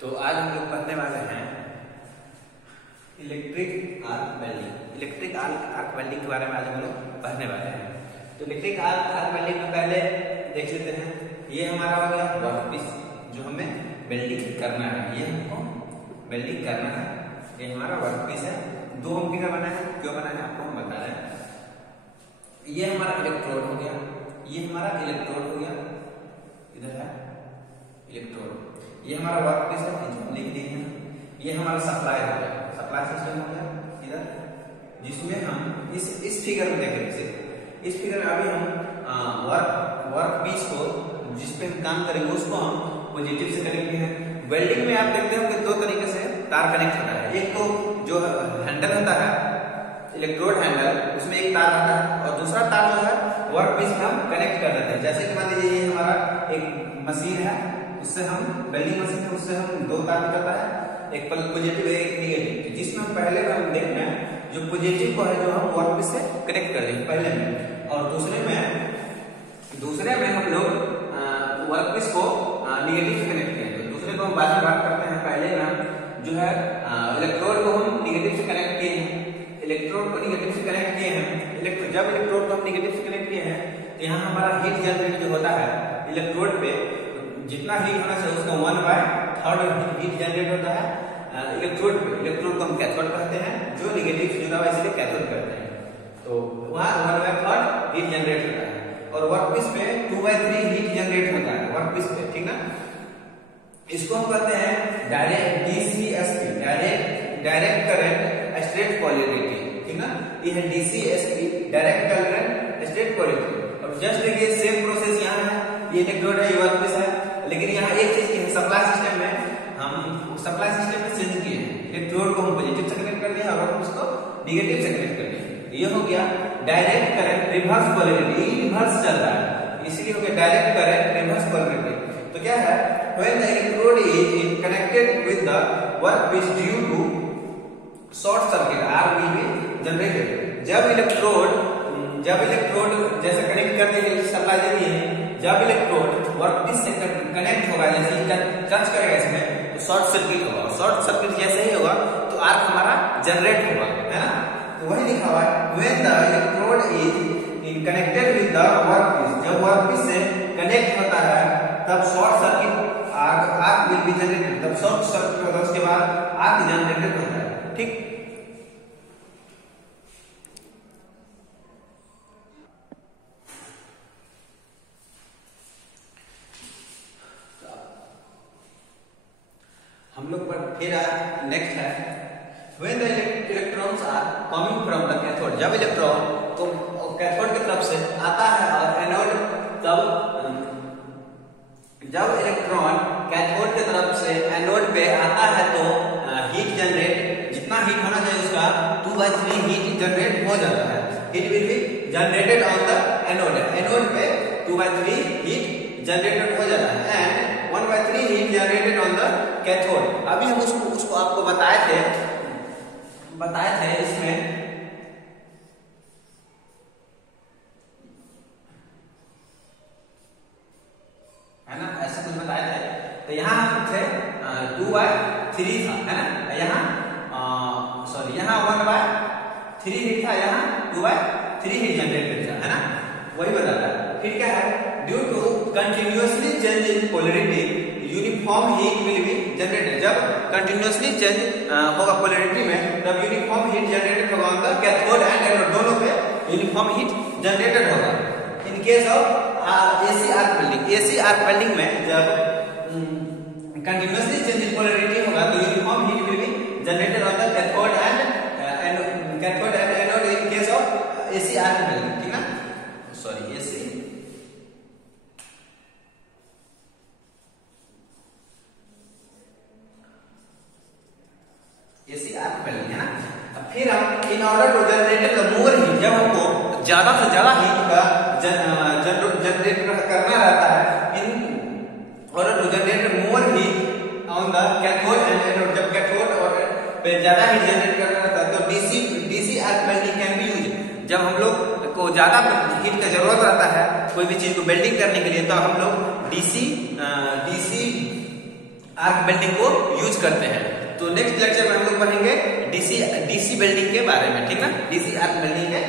तो आज हम लोग पढ़ने वाले हैं electric arc welding. Electric arc welding के बारे में आज हम लोग पढ़ने वाले हैं। तो इलेक्ट्रिक आर्क वेल्डिंग में पहले देख लेते हैं, ये हमारा हो गया वर्कपीस जो हमें वेल्डिंग करना है। ये हमको वेल्डिंग करना है, ये हमारा वर्कपीस है। दो हमकी का बना है, क्यों बना है आपको हम बता रहे हैं। ये हमारा इलेक्ट्रोड हो गया, ये हमारा इलेक्ट्रोड हो गया, इधर है इलेक्ट्रोड। ये हमारा वर्कपीस है जो हम लिख दिए हैं। ये हमारा सप्लाई हो गया, सप्लाई सिस्टम हो गया इधर, जिसमें हम इस फिगर में देखें इसे। इस फिगर में अभी हम वर्कपीस को जिस पे हम काम करेंगे उसको हम पॉजिटिव से कनेक्ट हैं। वेल्डिंग में आप देखते हो कि दो तरीके से तार कनेक्ट होता है। एक तो जो हैंडल होता है इलेक्ट्रोड हैंडल, उसमें एक तार आता है, और दूसरा तार जो है वर्कपीस में हम कनेक्ट कर देते हैं। जैसे कि मान लीजिए ये हमारा एक मशीन है, उससे हम वेल्डिंग मशीन है, उससे हम दो तार निकलता है, एक पॉजिटिव एक नेगेटिव। जिसमें हम पहले हम देख रहे हैं जो पॉजिटिव को है जो हम वर्कपीस से कनेक्ट कर देंगे पहले में, और दूसरे में हम लोग वर्कपीस को नेगेटिव से कनेक्ट करेंगे। दूसरे को हम बाद में बात करते हैं। पहले में जो है इलेक्ट्रोड को हम नेगेटिव से कनेक्ट किए हैं, इलेक्ट्रोड को नेगेटिव से कनेक्ट किए हैं। जब इलेक्ट्रोड को हम नेगेटिव से कनेक्ट किए हैं तो यहाँ हमारा हीट जनरेट जो होता है इलेक्ट्रोड पे, जितना हीट होना चाहिए उसका 1/3 हीट जनरेट होता है इलेक्ट्रोड पे। इलेक्ट्रोड को हम कैथोड कहते हैं, जो नेगेटिव से जुड़ा हुआ इसलिए कैथोड कहते हैं। तो वहाँ 1/3 हीट जनरेट होता है, और वर्कपीस पे 2/3 हीट जनरेट होता है वर्कपीस पे, ठीक ना। इसको हम कहते हैं direct DCSP, direct current straight polarity, ठीक ना। ये है DCSP, direct current straight polarity. अब जस्ट देखिए सेम प्रोसेस यहाँ है, ये इलेक्ट्रोड है, ये वर्कपीस है, लेकिन यहाँ एक चीज की है, सप्लाई सिस्टम में हम सप्लाई सिस्टम में चेंज किए हैं। इलेक्ट्रोड को हम पॉजिटिव से कनेक्ट कर दिया और वर्कपीस को नेगेटिव से कनेक्ट कर दिया। ये हो गया direct current reverse polarity, reverse चल रहा है, इसीलिए हो गया डायरेक्ट करंट रिवर्स पोलैरिटी। तो क्या है, when the electrode is connected with the workpiece due to short circuit R will be generated। जब इलेक्ट्रोड जैसे कनेक्ट कर दिए सप्लाई दे दिए, जब इलेक्ट्रोड वर्कपीस से कनेक्ट होगा, जैसे टच करेगा इसमें तो शॉर्ट सर्किट होगा। शॉर्ट सर्किट जैसे ही होगा तो आर्क हमारा जनरेट होगा, है ना। तो वही लिखा हुआ है when the electrode is connected with the workpiece, जब वर्कपीस से कनेक्ट होता है तब short circuit arc will be generated. तब शॉर्ट सर्किट होगा, उसके बाद आर्क जनरेटेड होता है, ठीक। हम लोग पर फिर नेक्स्ट है when the electrons are coming from the cathode। जब इलेक्ट्रॉन तो कैथोड की तरफ से आता है और एनोड, जब इलेक्ट्रॉन कैथोड की तरफ से एनोड पे आता है तो हीट जनरेट, जितना हीट होना चाहिए उसका 2/3 हीट जनरेट हो जाता है। Heat will be generated on the anode, anode पे 2/3 हीट जनरेटेड हो जाता है, and 1/3 heat generated on the cathode. अभी हम उसको आपको बताए थे इसमें, है ना, ऐसे कुछ बताए थे। तो यहाँ थे 2/3 था, है ना। यहाँ सॉरी यहाँ 1/3 हीट था, यहाँ 2/3 हीट जनरेटेड था, है ना, वही बताता है। फिर क्या है, due to continuously change in polarity uniform heat will be generated. जब कंटिन्यूअसली चेंज होगा पोलैरिटी में तब यूनिफॉर्म हीट जनरेटेड होगा on the cathode and anode, दोनों पे यूनिफॉर्म हीट जनरेटेड होगा। In case of AC arc welding, AC arc welding में जब कंटिन्यूअसली चेंज इन पोलैरिटी होगा तो uniform heat will be generated on the cathode and anode in case of AC arc welding, ठीक ना। Sorry AC arc welding, है ना। फिर हम in order to generate the more heat, जब हमको ज्यादा से ज्यादा हीट का जनरेट करना रहता है, in order to generate more heat on the cathode and anode, जब कैथोड और पे ज्यादा हीट जनरेट करना रहता है तो DC arc welding can be used. जब हम लोग को ज्यादा हीट का जरूरत रहता है कोई भी चीज को वेल्डिंग करने के लिए, तो हम लोग DC आर्क वेल्डिंग को यूज करते हैं। तो नेक्स्ट लेक्चर में हम लोग पढ़ेंगे डीसी वेल्डिंग के बारे में, ठीक ना, डीसी आर्क वेल्डिंग के